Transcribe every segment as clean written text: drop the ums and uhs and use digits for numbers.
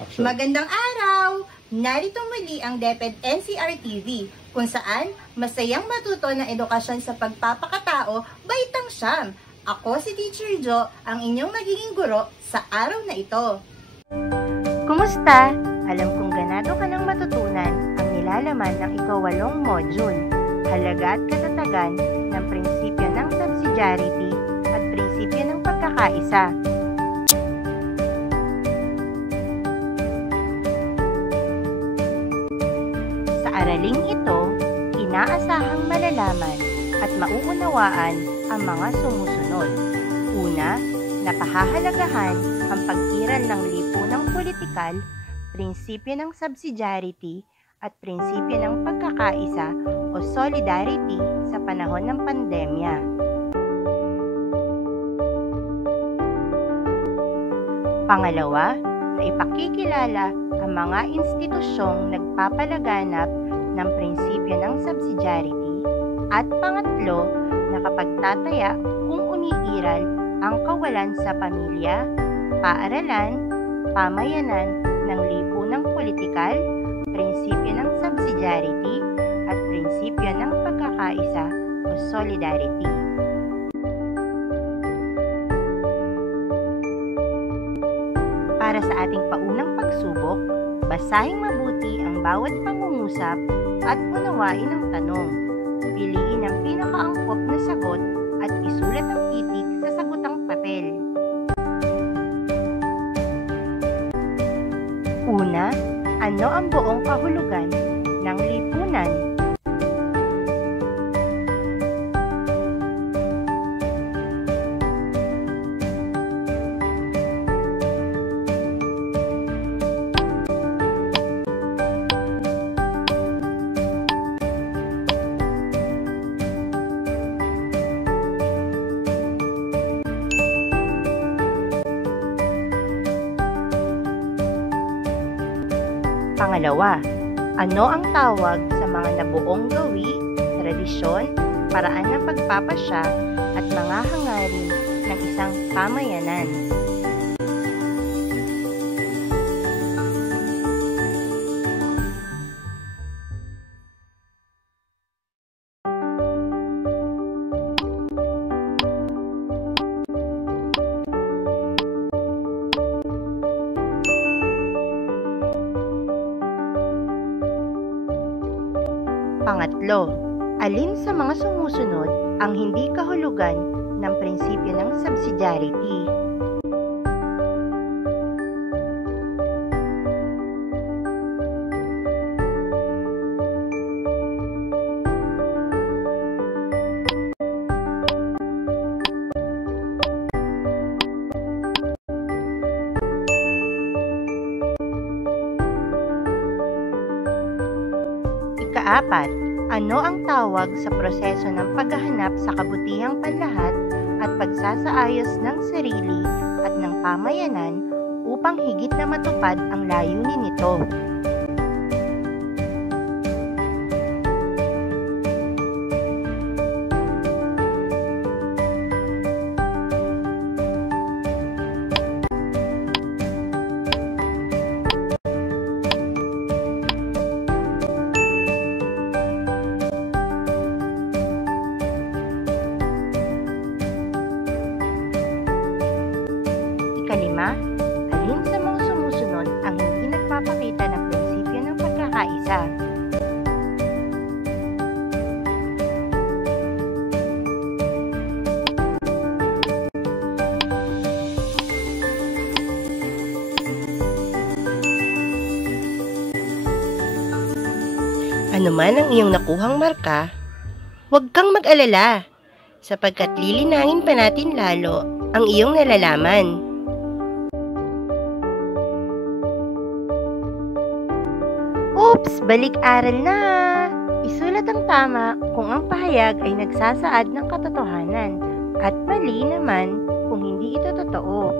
Action. Magandang araw! Narito muli ang DepEd NCR TV, kung saan masayang matuto ng edukasyon sa pagpapakatao, baitang siyam. Ako si Teacher Jo, ang inyong magiging guro sa araw na ito. Kumusta? Alam kong ganado ka ng matutunan ang nilalaman ng ika-8 module, halaga at katatagan ng prinsipyo ng subsidiarity at prinsipyo ng pagkakaisa. Sa araling ito, inaasahang malalaman at mauunawaan ang mga sumusunod. Una, napahahalagahan ang pag-iral ng lipunang politikal, prinsipyo ng subsidiarity at prinsipyo ng pagkakaisa o solidarity sa panahon ng pandemya. Pangalawa, na ipakikilala ang mga institusyong nagpapalaganap ng prinsipyo ng subsidiarity. At pangatlo, na kapagtataya kung umiiral ang kawalan sa pamilya, paaralan, pamayanan ng lipunang politikal, prinsipyo ng subsidiarity at prinsipyo ng pagkakaisa o solidarity. Para sa ating paunang pagsubok, basahing mabuti ang bawat pangungusap at unawain ang tanong. Piliin ang pinakaangkop na sagot at isulat ang titik sa sagutang papel. Una, ano ang buong kahulugan ng lipunan? Pangalawa, ano ang tawag sa mga nabuong gawi, tradisyon, paraan ng pagpapasya at mga hangarin ng isang pamayanan? Pangatlo, alin sa mga sumusunod ang hindi kahulugan ng prinsipyo ng subsidiarity? Ikaapat, ano ang tawag sa proseso ng paghahanap sa kabutihang panlahat at pagsasaayos ng sarili at ng pamayanan upang higit na matupad ang layunin nito? Ikalima, alin sa mga sumusunod ang hindi nagpapakita ng prinsipyo ng pagkakaisa? Ano man ang iyong nakuhang marka, huwag kang mag-alala, sapagkat lilinangin pa natin lalo ang iyong nalalaman. Oops! Balik-aral na! Isulat ang tama kung ang pahayag ay nagsasaad ng katotohanan at mali naman kung hindi ito totoo.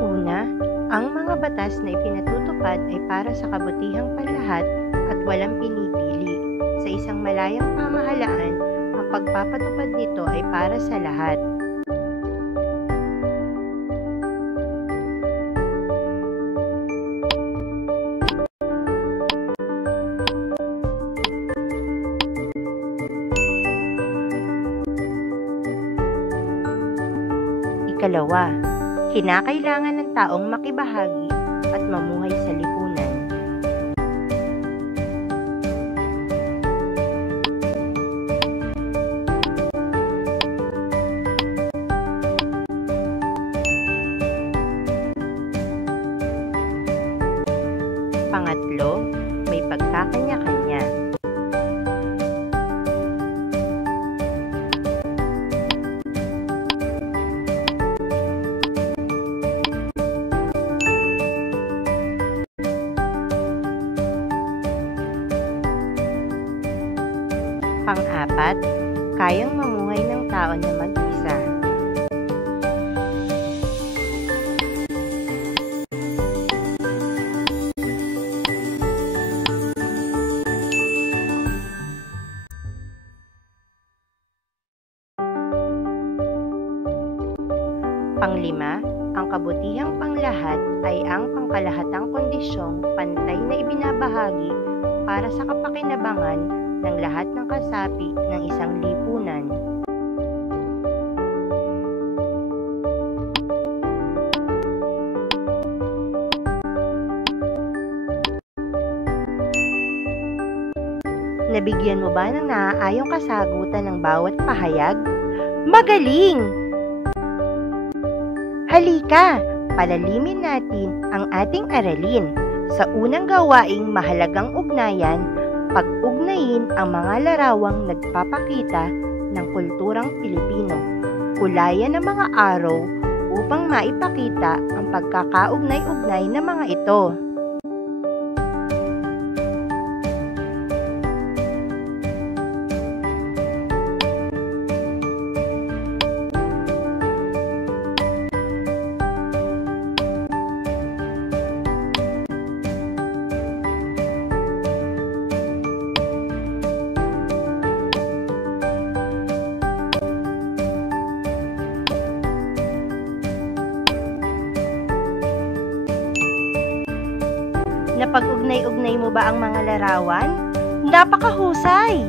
Una, ang mga batas na ipinatutupad ay para sa kabutihang panlahat at walang pinipili. Sa isang malayang pamahalaan, ang pagpapatupad nito ay para sa lahat. Ikalawa, kinakailangan ng taong makibahagi at mamuhay sa lipunan. Pangatlo, may pagkakanya-kanya. Pang-apat, kayang mamuhay ng tao na mag-isa. Panglima, ang kabutihang panglahat ay ang pangkalahatang kondisyong pantay na ibinabahagi para sa kapakinabangan ng lahat ng kasapi ng isang lipunan. Nabigyan mo ba ng naaayong kasagutan ng bawat pahayag? Magaling! Halika, palalimin natin ang ating aralin. Sa unang gawaing mahalagang ugnayan, pag-ugnayin ang mga larawang nagpapakita ng kulturang Pilipino. Kulayan ng mga araw upang maipakita ang pagkakaugnay-ugnay ng mga ito. Napag-ugnay-ugnay mo ba ang mga larawan? Napakahusay!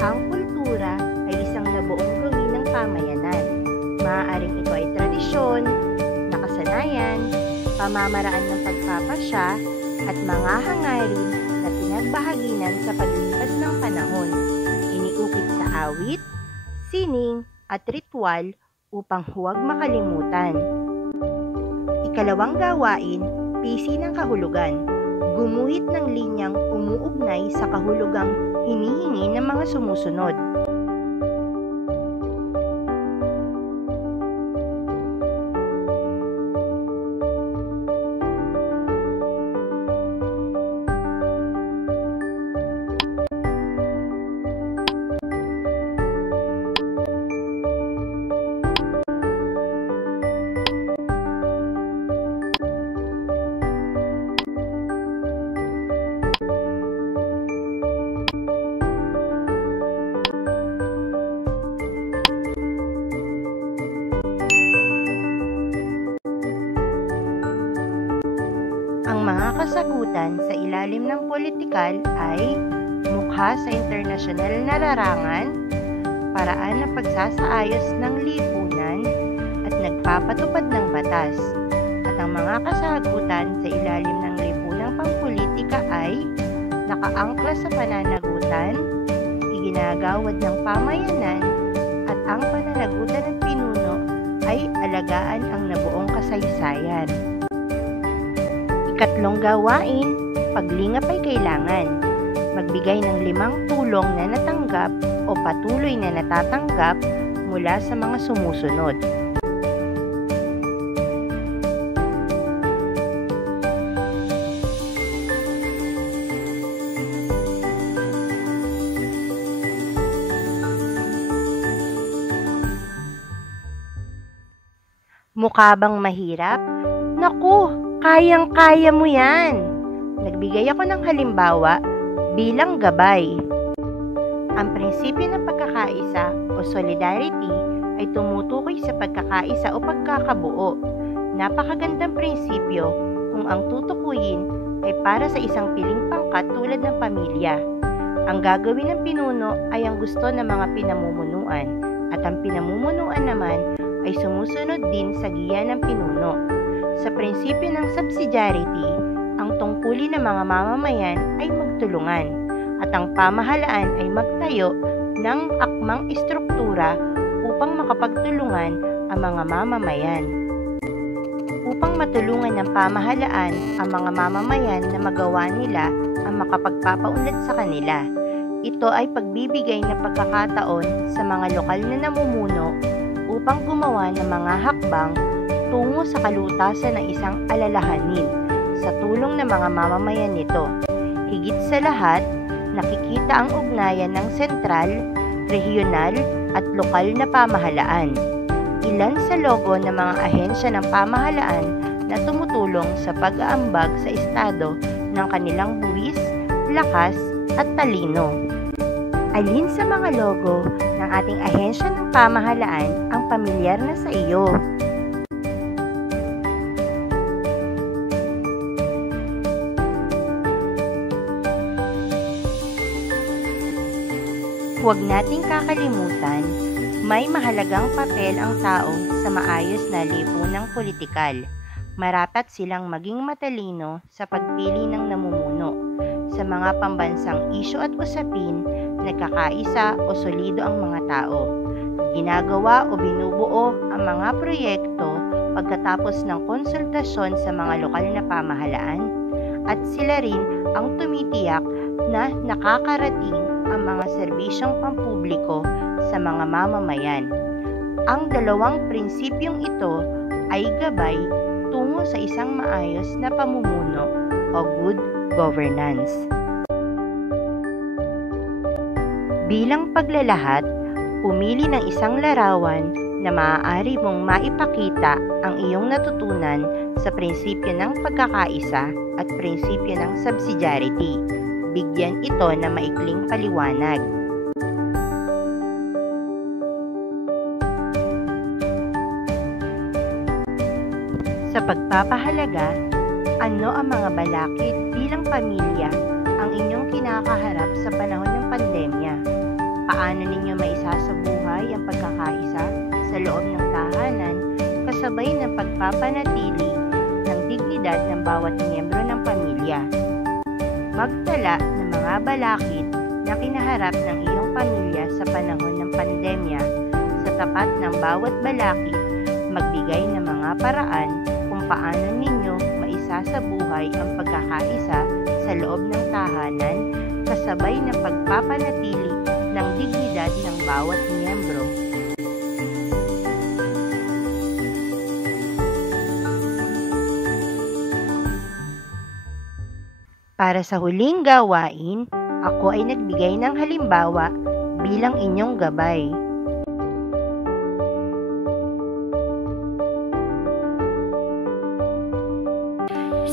Ang kultura ay isang nabuong gawin ng pamayanan. Maaaring ito ay tradisyon, nakasanayan, pamamaraan ng pagpapasya, at mga hangarin na pinagbahaginan sa paglipas ng panahon. Iniukit sa awit, sining, at ritual upang huwag makalimutan. Ikalawang gawain, pisi ng kahulugan. Gumuhit ng linyang umuugnay sa kahulugang hinihingi ng mga sumusunod. Ang mga kasagutan sa ilalim ng politikal ay mukha sa internasyonal na larangan, paraan ng pagsasaayos ng lipunan, at nagpapatupad ng batas. At ang mga kasagutan sa ilalim ng lipunang pampolitika ay nakaangkla sa pananagutan, iginagawad ng pamayanan, at ang pananagutan ng pinuno ay alagaan ang nabuong kasaysayan. Ikatlong gawain, paglingap ay kailangan. Magbigay ng 5 tulong na natanggap o patuloy na natatanggap mula sa mga sumusunod. Mukha bang mahirap? Naku! Kayang-kaya mo yan. Nagbigay ako ng halimbawa bilang gabay. Ang prinsipyo ng pagkakaisa o solidarity ay tumutukoy sa pagkakaisa o pagkakabuo. Napakagandang prinsipyo kung ang tutukuyin ay para sa isang piling pangkat tulad ng pamilya. Ang gagawin ng pinuno ay ang gusto ng mga pinamumunuan, at ang pinamumunuan naman ay sumusunod din sa giya ng pinuno. Sa prinsipyo ng subsidiarity, ang tungkulin ng mga mamamayan ay magtulungan at ang pamahalaan ay magtayo ng akmang istruktura upang makapagtulungan ang mga mamamayan. Upang matulungan ng pamahalaan ang mga mamamayan na magawa nila ang makapagpapaunlad sa kanila. Ito ay pagbibigay ng pagkakataon sa mga lokal na namumuno upang gumawa ng mga hakbang tungo sa kalutasan ng isang alalahanin sa tulong ng mga mamamayan nito. Higit sa lahat, nakikita ang ugnayan ng sentral, regional at lokal na pamahalaan. Ilan sa logo ng mga ahensya ng pamahalaan na tumutulong sa pag-aambag sa estado ng kanilang buwis, lakas at talino. Alin sa mga logo ng ating ahensya ng pamahalaan ang pamilyar na sa iyo? Huwag nating kakalimutan, may mahalagang papel ang tao sa maayos na lipunang politikal. Marapat silang maging matalino sa pagpili ng namumuno. Sa mga pambansang isyu at usapin, nagkakaisa o solido ang mga tao. Ginagawa o binubuo ang mga proyekto pagkatapos ng konsultasyon sa mga lokal na pamahalaan at sila rin ang tumitiyak na nakakarating ang mga serbisyong pampubliko sa mga mamamayan. Ang dalawang prinsipyong ito ay gabay tungo sa isang maayos na pamumuno o good governance. Bilang paglalahat, pumili ng isang larawan na maaari mong maipakita ang iyong natutunan sa prinsipyo ng pagkakaisa at prinsipyo ng subsidiarity. Bigyan ito ng maikling paliwanag. Sa pagpapahalaga, ano ang mga balakid bilang pamilya ang inyong kinakaharap sa panahon ng pandemya? Paano ninyo maisasabuhay ang pagkakaisa sa loob ng tahanan kasabay ng pagpapanatili ng dignidad ng bawat miyembro ng pamilya? Magtala ng mga balakid na kinaharap ng iyong pamilya sa panahon ng pandemya. Sa tapat ng bawat balakid, magbigay ng mga paraan kung paano ninyo maisasabuhay ang pagkakaisa sa loob ng tahanan kasabay ng pagpapanatili ng dignidad ng bawat miyembro. Para sa huling gawain, ako ay nagbigay ng halimbawa bilang inyong gabay.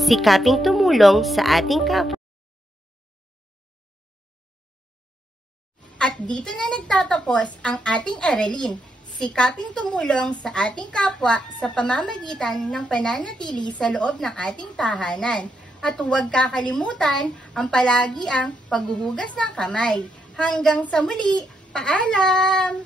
Sikaping tumulong sa ating kapwa. At dito na nagtatapos ang ating aralin. Sikaping tumulong sa ating kapwa sa pamamagitan ng pananatili sa loob ng ating tahanan. At huwag kakalimutan ang palagi ang paghuhugas ng kamay. Hanggang sa muli, paalam!